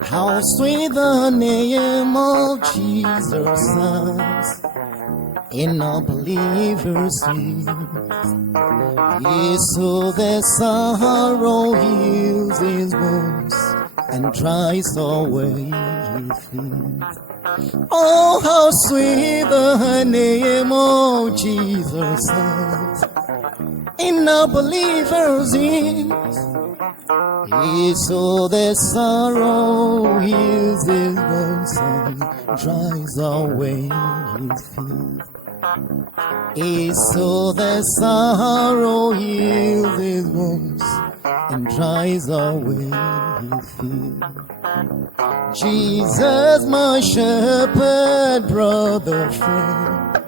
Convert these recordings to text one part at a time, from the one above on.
How sweet the name of Jesus sounds in a believer's ears. So the sorrow heals his wounds and dries away his fears. Oh, how sweet the name of Jesus sounds in a believer's ears. So the sorrow heals his wounds and dries away his fears. So the sorrow heals his wounds and dries away his fears. Jesus, my shepherd, brother, friend,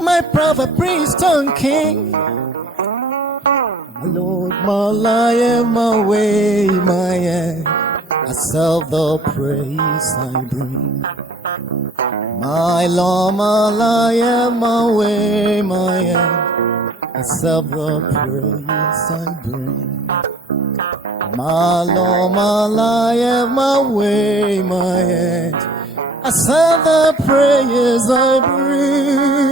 my prophet, priest, and king, my Lord, my life, my way, my end, I self the praise I bring. My Lord, my life, my way, my end, I self the praise I bring. My Lord, my life, my way, my end, I self the praise I bring.